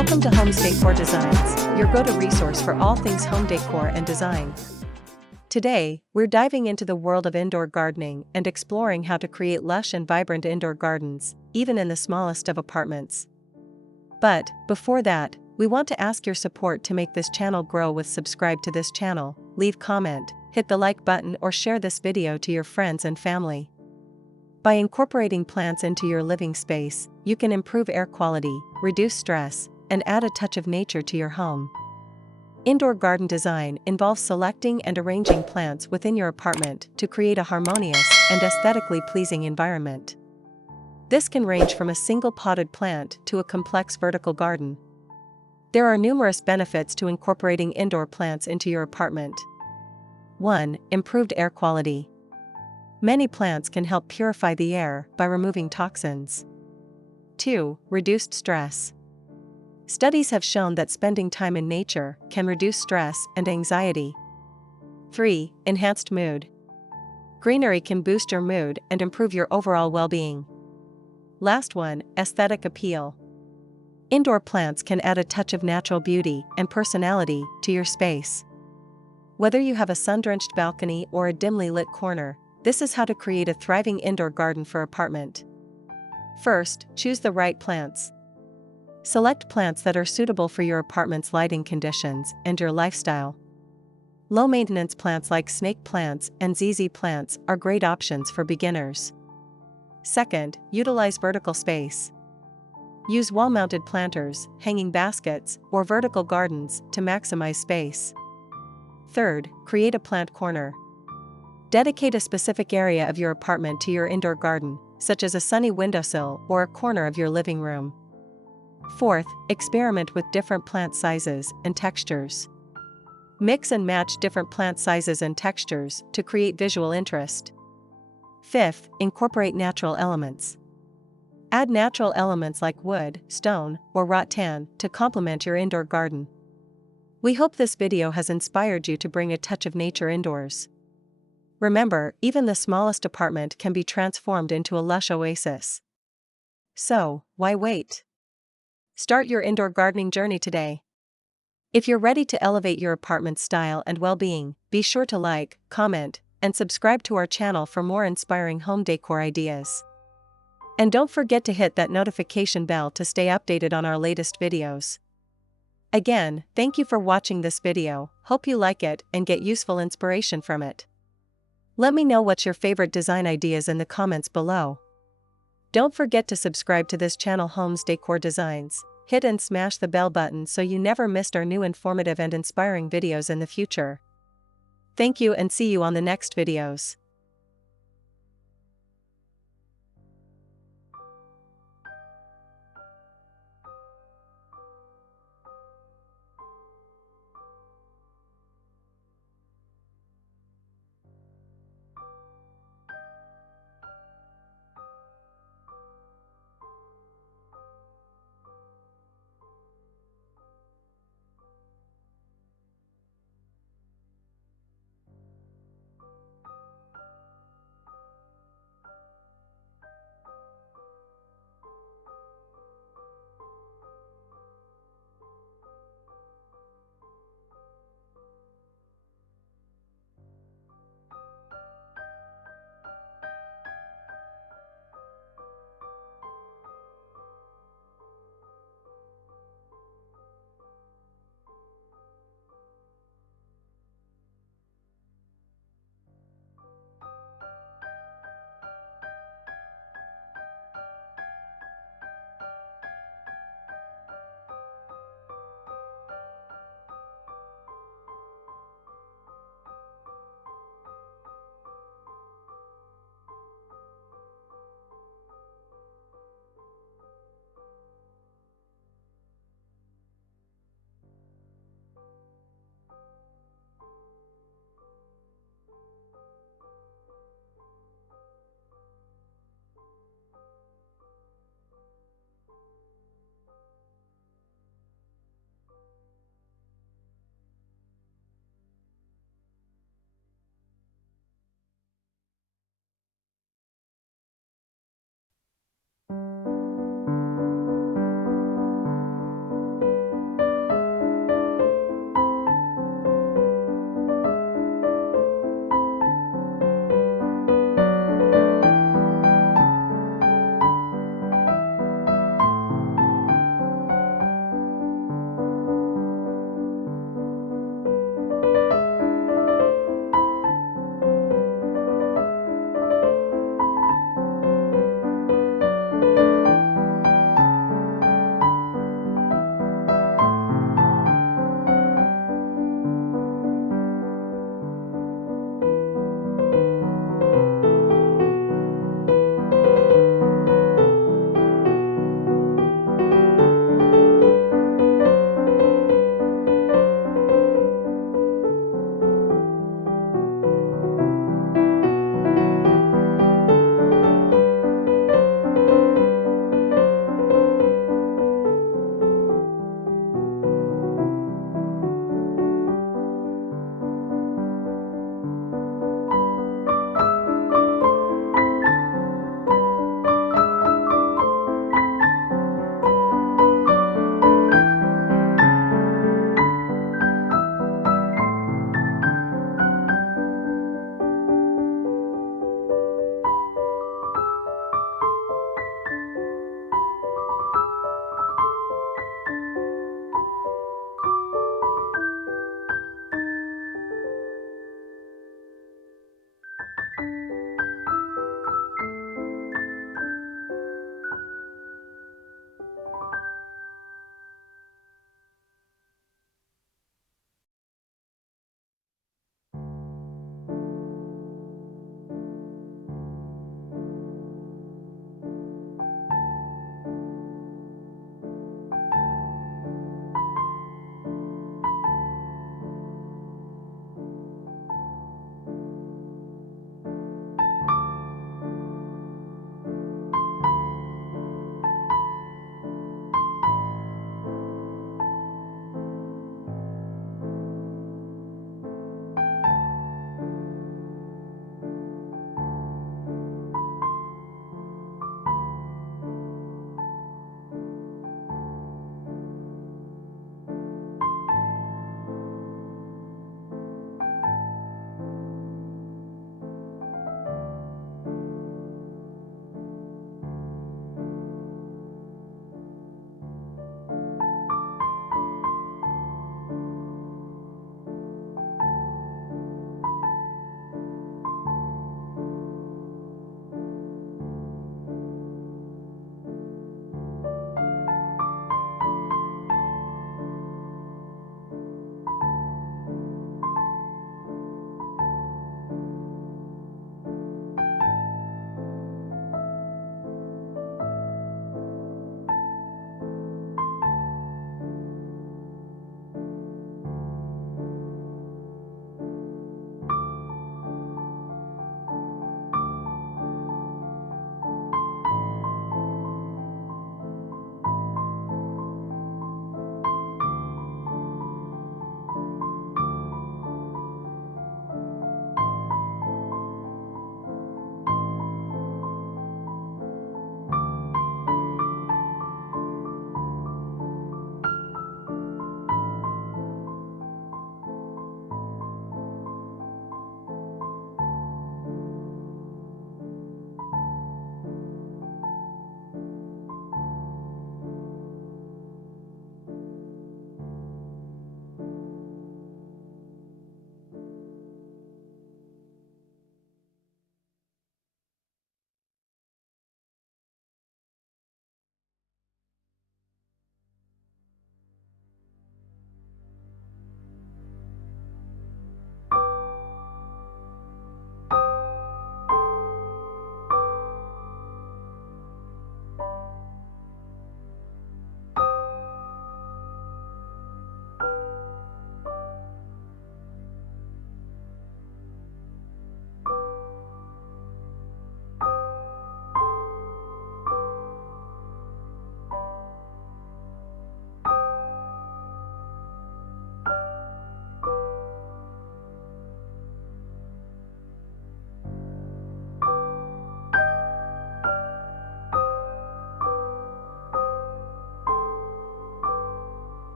Welcome to Homes Decor Designs, your go-to resource for all things home decor and design. Today, we're diving into the world of indoor gardening and exploring how to create lush and vibrant indoor gardens, even in the smallest of apartments. But, before that, we want to ask your support to make this channel grow. Subscribe to this channel, leave comment, hit the like button or share this video to your friends and family. By incorporating plants into your living space, you can improve air quality, reduce stress, and add a touch of nature to your home. Indoor garden design involves selecting and arranging plants within your apartment to create a harmonious and aesthetically pleasing environment. This can range from a single potted plant to a complex vertical garden. There are numerous benefits to incorporating indoor plants into your apartment. 1. Improved air quality. Many plants can help purify the air by removing toxins. 2. Reduced stress. Studies have shown that spending time in nature can reduce stress and anxiety. 3. Enhanced mood. Greenery can boost your mood and improve your overall well-being. Last one, aesthetic appeal. Indoor plants can add a touch of natural beauty and personality to your space. Whether you have a sun-drenched balcony or a dimly lit corner, this is how to create a thriving indoor garden for apartment. First, choose the right plants. Select plants that are suitable for your apartment's lighting conditions and your lifestyle. Low-maintenance plants like snake plants and ZZ plants are great options for beginners. Second, utilize vertical space. Use wall-mounted planters, hanging baskets, or vertical gardens to maximize space. Third, create a plant corner. Dedicate a specific area of your apartment to your indoor garden, such as a sunny windowsill or a corner of your living room. Fourth, experiment with different plant sizes and textures. Mix and match different plant sizes and textures to create visual interest. Fifth, incorporate natural elements. Add natural elements like wood, stone, or rattan to complement your indoor garden. We hope this video has inspired you to bring a touch of nature indoors. Remember, even the smallest apartment can be transformed into a lush oasis. So, why wait? Start your indoor gardening journey today. If you're ready to elevate your apartment's style and well-being, be sure to like, comment, and subscribe to our channel for more inspiring home decor ideas. And don't forget to hit that notification bell to stay updated on our latest videos. Again, thank you for watching this video, hope you like it and get useful inspiration from it. Let me know what's your favorite design ideas in the comments below. Don't forget to subscribe to this channel Homes Decor Designs, hit and smash the bell button so you never missed our new informative and inspiring videos in the future. Thank you and see you on the next videos.